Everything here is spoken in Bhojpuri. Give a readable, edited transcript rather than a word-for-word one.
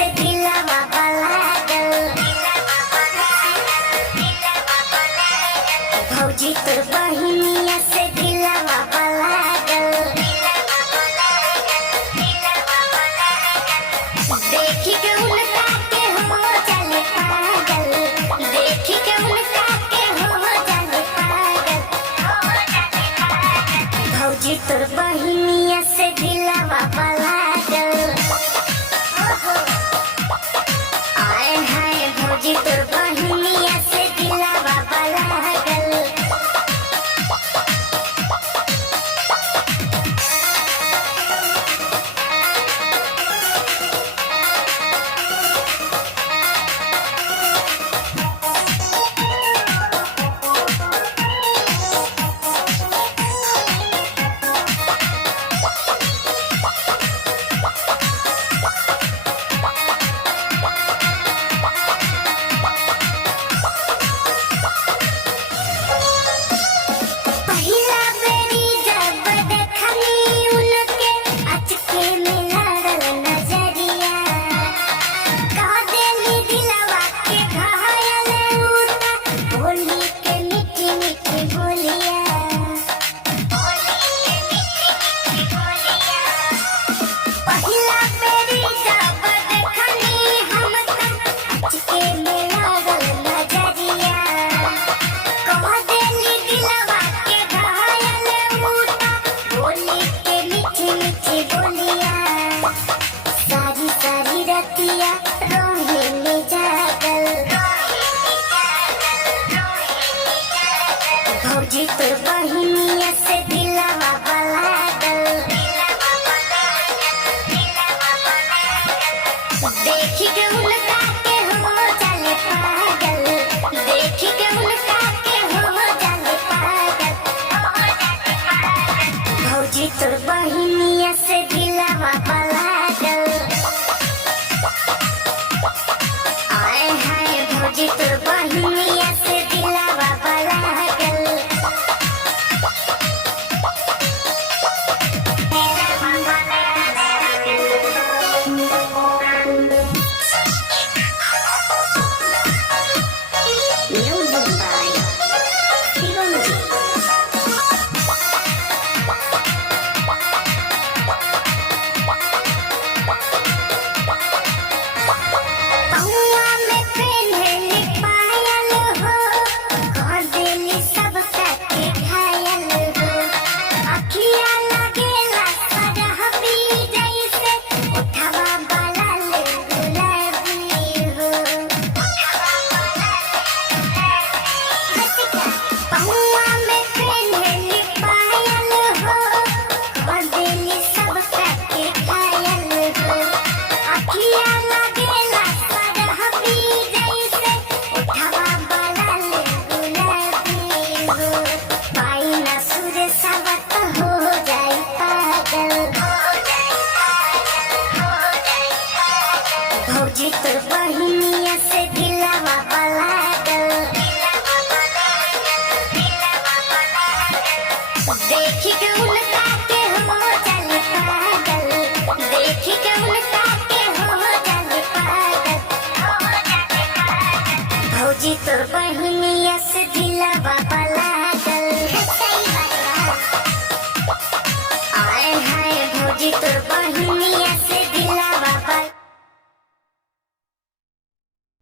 से दिलवा लागल। भौजी तोर बहिनिया से दिलवा लागल। देखी के उनका के हो चले पागल। देखी के उनका के हो चले पागल। भौजी तोर बहिनिया से दिलवा लागल। आए हाय भौजी तोर बहिनिया से दिलवा लागल। पहिला बेरी जब देखनी उनके अचके में लड़ल नजरिया। कह देली दिलवा के घायल उता बोली के मीठी मीठी बोलिया। पहिला बेरी जब देखनी हम अचके में लड़ल नजरिया। कह देली दिलवा के घायल उता बोली के मीठी मीठी बोलिया। सारी सारी रतिया रोहे में जागल। भौजी तोर बहिनिया से दिलवा लागल। देखी के उनका के हो चले पागल। देखी के उनका के हो चले पागल। भौजी तोर बहिनिया से दिलवा लागल। आए हाय भौजी तोर बहिनिया से दिलवा लागल। Music by Sigonji. पहुआ में पहनले पायल हो, कह देली सब के घायल हो। अखिया लगेला सरहबी जैसे, उठवा वाला ले गुलाबी हो। पहुआ में पहनले पायल हो, कह देली सब के घायल हो। अखिया लगेला सरहबी जैसे, उठवा वाला ले गुलाबी हो। पाई ना सुर सबत हो जाई पागल। भौजी तोर बहिनिया से दिलवा लागल। देखी के उनका के हो चले पागल। देखी के उनका के हो चले पागल। भौजी तोर बहिनिया से दिलवा लागल। आए हाय भौजी तोर बहिनिया